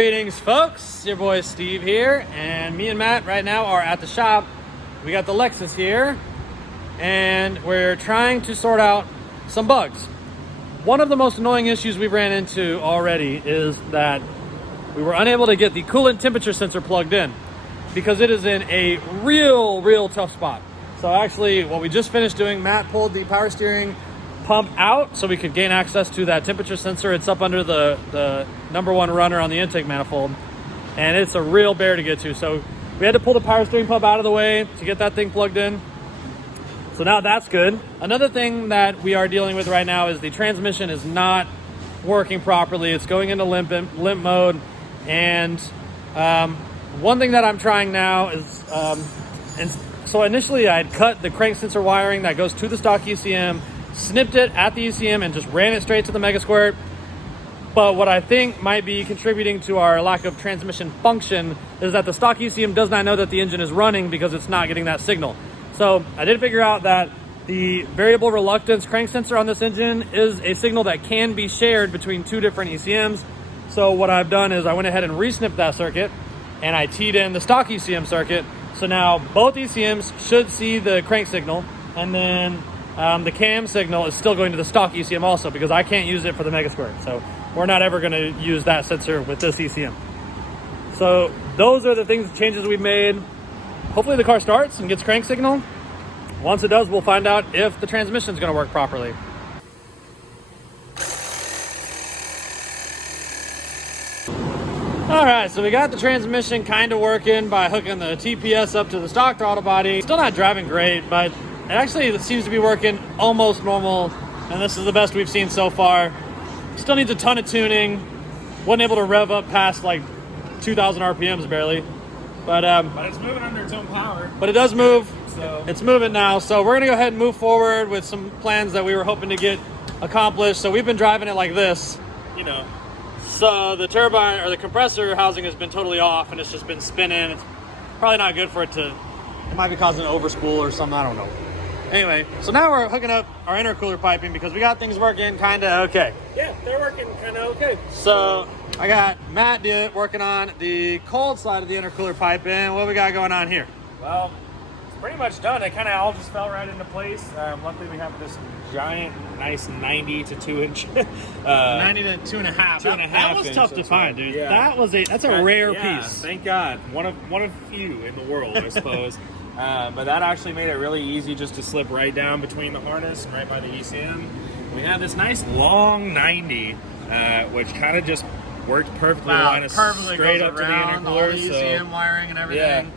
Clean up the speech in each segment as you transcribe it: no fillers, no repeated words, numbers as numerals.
Greetings, folks. Your boy Steve here, and me and Matt right now are at the shop. We got the Lexus here, and we're trying to sort out some bugs. One of the most annoying issues we've ran into already is that we were unable to get the coolant temperature sensor plugged in because it is in a real tough spot. So actually, what we just finished doing, Matt pulled the power steering pump out so we could gain access to that temperature sensor. It's up under the number one runner on the intake manifold, and it's a real bear to get to. So we had to pull the power steering pump out of the way to get that thing plugged in. So now that's good. Another thing that we are dealing with right now is the transmission is not working properly. It's going into limp mode. And one thing that I'm trying now is, so initially I had cut the crank sensor wiring that goes to the stock ECM, snipped it at the ECM and just ran it straight to the Mega Squirt. But what I think might be contributing to our lack of transmission function is that the stock ECM does not know that the engine is running because it's not getting that signal. So I did figure out that the variable reluctance crank sensor on this engine is a signal that can be shared between two different ECMs. So what I've done is I went ahead and re-snipped that circuit and I teed in the stock ECM circuit. So now both ECMs should see the crank signal, and then the cam signal is still going to the stock ECM also, because I can't use it for the Mega Squirt. So we're not ever going to use that sensor with this ECM. So those are the changes we've made. Hopefully the car starts and gets crank signal. Once it does, we'll find out if the transmission is going to work properly. All right, so we got the transmission kind of working by hooking the TPS up to the stock throttle body. Still not driving great, but it seems to be working almost normal, and this is the best we've seen so far. Still needs a ton of tuning. Wasn't able to rev up past like 2,000 RPMs barely, but it's moving under its own power. But it does move. So it's moving now. So we're gonna go ahead and move forward with some plans that we were hoping to get accomplished. So we've been driving it like this, you know. So the turbine or the compressor housing has been totally off, and it's just been spinning. It's probably not good for it to. It might be causing an overspool or something. I don't know. Anyway, so now we're hooking up our intercooler piping because we got things working kind of okay. Yeah, they're working kind of okay. So I got Matt working on the cold side of the intercooler piping. What we got going on here? Well, it's pretty much done. It kind of all just fell right into place. Luckily, we have this giant, nice 90 to 2 inch. 90 to 2.5. That was tough to find, dude. Yeah. That's a rare piece. Thank God. One of few in the world, I suppose. But that actually made it really easy just to slip right down between the harness and right by the ECM. We have this nice long 90, which kind of just worked perfectly. Perfectly straight up to the intercooler, intercooler. all the ECM wiring and everything. Yeah.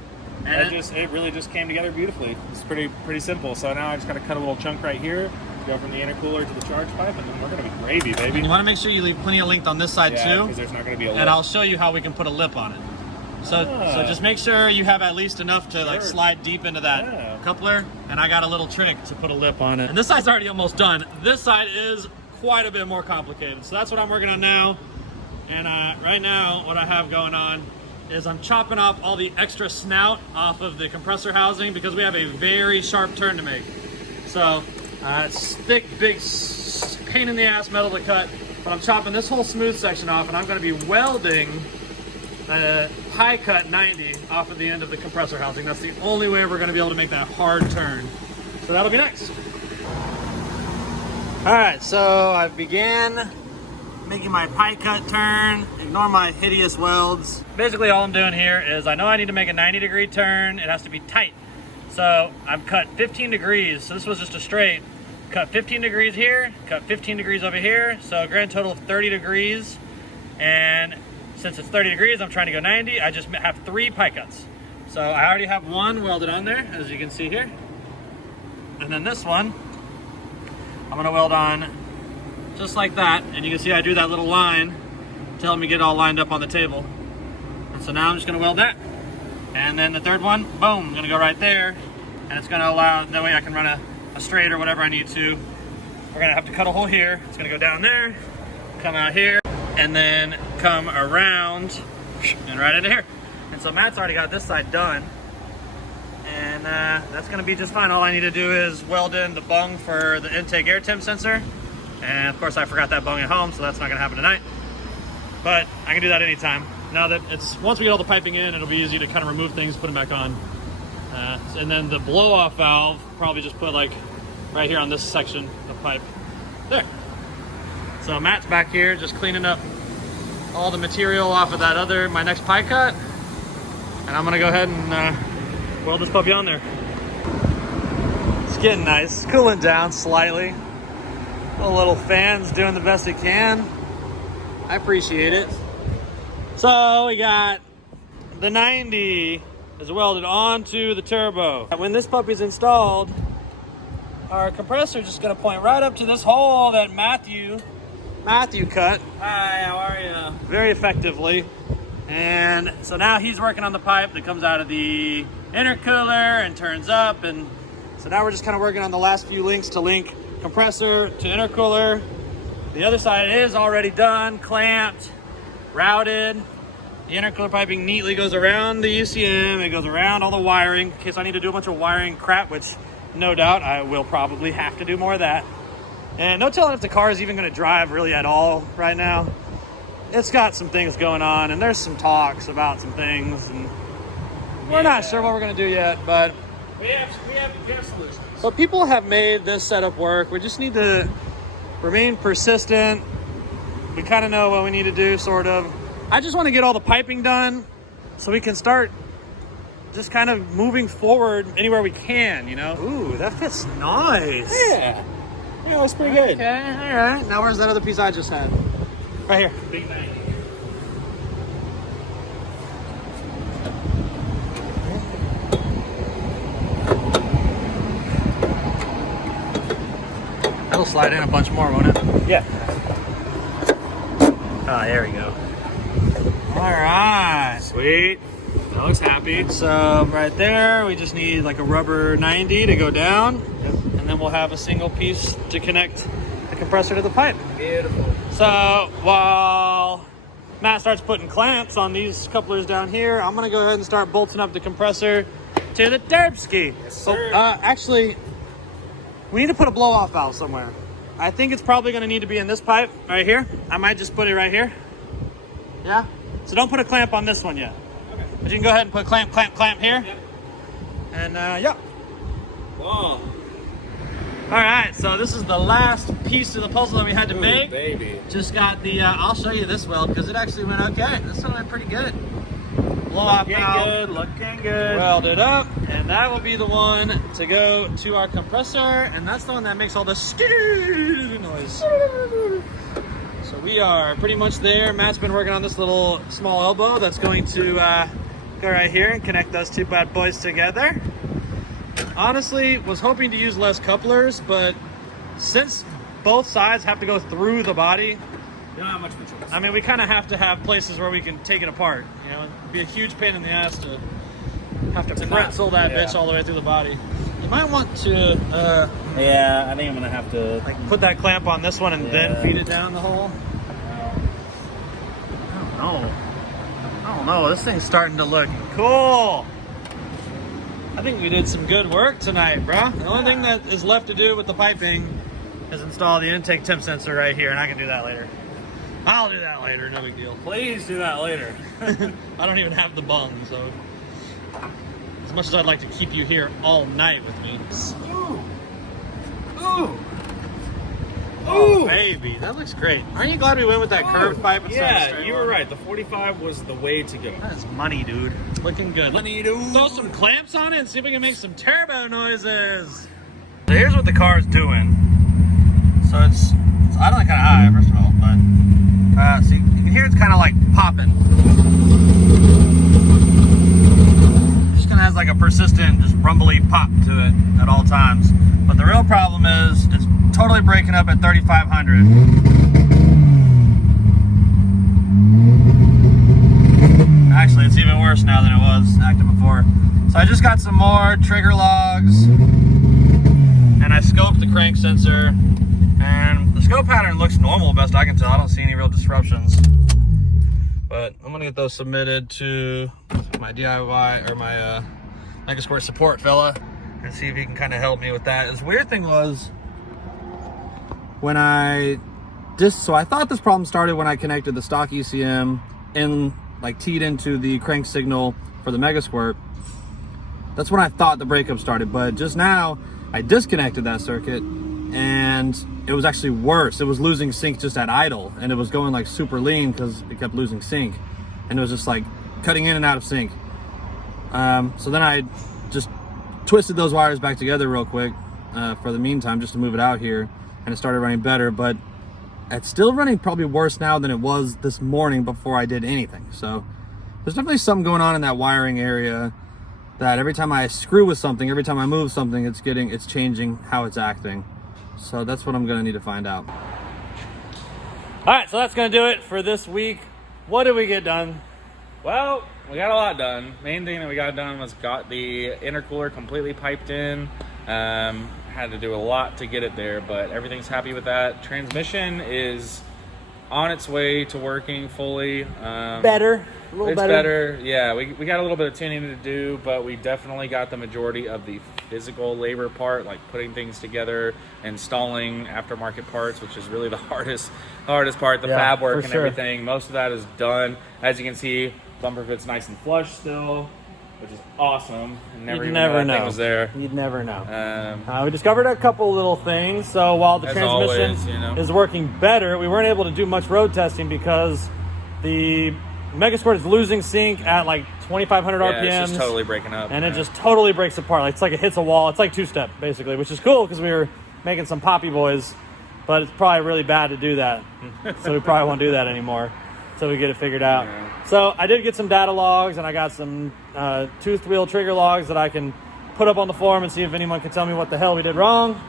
And it really just came together beautifully. It's pretty simple. So now I just got to cut a little chunk right here, go from the intercooler to the charge pipe, and then we're gonna be gravy, baby. You want to make sure you leave plenty of length on this side too, because there's not gonna be a lip. And I'll show you how we can put a lip on it. So just make sure you have at least enough to like slide deep into that coupler, and I got a little trick to put a lip on it. And this side's already almost done. This side is quite a bit more complicated. So that's what I'm working on now. And right now, what I have going on is I'm chopping off all the extra snout off of the compressor housing because we have a very sharp turn to make. So it's thick, big, pain in the ass metal to cut, but I'm chopping this whole smooth section off, and I'm gonna be welding a high cut 90 off of the end of the compressor housing. That's the only way we're gonna be able to make that hard turn. So that'll be next. All right, so I began making my pie cut turn. Ignore my hideous welds. Basically all I'm doing here is I know I need to make a 90-degree turn. It has to be tight. So I've cut 15 degrees. So this was just a straight. Cut 15 degrees here, cut 15 degrees over here. So a grand total of 30 degrees. And since it's 30 degrees, I'm trying to go 90. I just have 3 pie cuts. So I already have one welded on there, as you can see here. And then this one, I'm gonna weld on just like that. And you can see I drew that little line to help me get all lined up on the table. And so now I'm just gonna weld that. And then the third one, boom, I'm gonna go right there. And it's gonna allow, that way I can run a straight or whatever I need to. We're gonna have to cut a hole here. It's gonna go down there, come out here, and then come around and right into here. And so Matt's already got this side done. And that's gonna be just fine. All I need to do is weld in the bung for the intake air temp sensor. And of course I forgot that bung at home, so that's not gonna happen tonight. But I can do that anytime. now that once we get all the piping in, it'll be easy to kind of remove things, put them back on. And then the blow-off valve, probably just put like right here on this section of pipe. There. So Matt's back here just cleaning up all the material off of that my next pie cut. And I'm gonna go ahead and weld this puppy on there. It's getting nice, cooling down slightly. The little fan's doing the best it can. I appreciate it. So we got the 90 is welded onto the turbo. When this puppy's installed, our compressor is just gonna point right up to this hole that Matthew cut. Hi, how are you? Very effectively. And so now he's working on the pipe that comes out of the intercooler and turns up. And so now we're just kind of working on the last few links to link compressor to intercooler. The other side is already done, clamped, routed. The intercooler piping neatly goes around the UCM. It goes around all the wiring in case I need to do a bunch of wiring crap, which no doubt I will probably have to do more of that. And no telling if the car is even going to drive really at all right now. It's got some things going on, and there's some talks about some things, and we're not sure what we're going to do yet, but We have solutions. but people have made this setup work. We just need to remain persistent. We kind of know what we need to do, sort of. I just want to get all the piping done so we can start just kind of moving forward anywhere we can, you know? Ooh, that fits nice. Yeah, that's pretty good. Okay, all right. Now where's that other piece I just had? Right here. Big 90. That'll slide in a bunch more, won't it? Yeah. Ah, there we go. All right. Sweet. That looks happy. So right there, we just need like a rubber 90 to go down, and then we'll have a single piece to connect the compressor to the pipe. Beautiful. So while Matt starts putting clamps on these couplers down here, I'm gonna go ahead and start bolting up the compressor to the Derbski. Yes, sir. Actually, we need to put a blow-off valve somewhere. I think it's probably gonna need to be in this pipe right here. I might just put it right here. Yeah? So don't put a clamp on this one yet. Okay. But you can go ahead and put clamp here. Yep. And yeah. Whoa. All right, so this is the last piece of the puzzle that we had to make. Baby. Just got the, I'll show you this weld because it actually went okay. This one went pretty good. Blow-off valve. Looking good. Welded up, and that will be the one to go to our compressor, and that's the one that makes all the noise. So we are pretty much there. Matt's been working on this little small elbow that's going to go right here and connect those two bad boys together. Honestly, was hoping to use less couplers, but since both sides have to go through the body, You don't have much of a choice. I mean, we kind of have to have places where we can take it apart. You know, it'd be a huge pain in the ass to have to pretzel that bitch all the way through the body. You might want to, Yeah, I think I'm gonna have to like, put that clamp on this one and then feed it down the hole. I don't know. This thing's starting to look cool. I think we did some good work tonight, bro. The only thing that is left to do with the piping is install the intake temp sensor right here, and I can do that later. I'll do that later, no big deal. Please do that later. I don't even have the bung, so as much as I'd like to keep you here all night with me. Ooh. Ooh. Oh, baby, that looks great. Aren't you glad we went with that curved pipe instead of a Yeah, straight you one? were right. The 45 was the way to go. That is money, dude. Looking good. Money, dude. Throw some clamps on it and see if we can make some turbo noises. So here's what the car is doing. So it's idling kind of high, first of all, but see, you can hear it's kind of like popping. Just kind of has like a persistent, just rumbly pop to it at all times. But the real problem is it's totally breaking up at 3,500. Actually, it's even worse now than it was acting before. So I just got some more trigger logs, and I scoped the crank sensor, and the scope pattern looks normal, best I can tell. I don't see any real disruptions. But I'm gonna get those submitted to my DIY or my Mega Squirt support fella and see if he can kind of help me with that. The weird thing was when so I thought this problem started when I connected the stock ECM in like teed into the crank signal for the Mega Squirt, that's when I thought the breakup started. But just now I disconnected that circuit and it was actually worse. It was losing sync just at idle, and it was going like super lean because it kept losing sync, and it was just like cutting in and out of sync. So then I just twisted those wires back together real quick for the meantime, just to move it out here, and it started running better. But it's still running probably worse now than it was this morning before I did anything. So there's definitely something going on in that wiring area, that every time I screw with something, every time I move something, it's changing how it's acting. So that's what I'm gonna need to find out. All right, so that's gonna do it for this week. What did we get done? Well, we got a lot done. Main thing that we got done was got the intercooler completely piped in. Had to do a lot to get it there, but everything's happy with that. Transmission is on its way to working fully. Better, a little it's better. Yeah, we got a little bit of tuning to do, but we definitely got the majority of the physical labor part, like putting things together, installing aftermarket parts, which is really the hardest part, the fab work and everything. Most of that is done. As you can see, bumper fits nice and flush still, which is awesome. You'd never know. Thing was there. You'd never know. We discovered a couple little things. So while the transmission is working better, we weren't able to do much road testing because the Mega Squirt is losing sync at like 2,500 RPMs. It's just totally breaking up. And it just totally breaks apart. Like, it's like it hits a wall. It's like two-step, basically, which is cool because we were making some poppy boys, but it's probably really bad to do that. So we probably won't do that anymore until we get it figured out. Yeah. So I did get some data logs, and I got some toothed wheel trigger logs that I can put up on the forum and see if anyone can tell me what the hell we did wrong.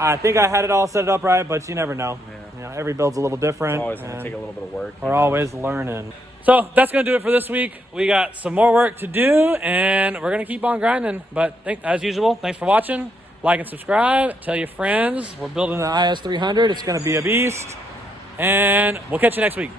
I think I had it all set up right, but you never know. Yeah. You know, every build's a little different. It's always going to take a little bit of work. We're always learning. So that's going to do it for this week. We got some more work to do, and we're going to keep on grinding. But as usual, thanks for watching. Like and subscribe. Tell your friends. We're building the IS300. It's going to be a beast. And we'll catch you next week.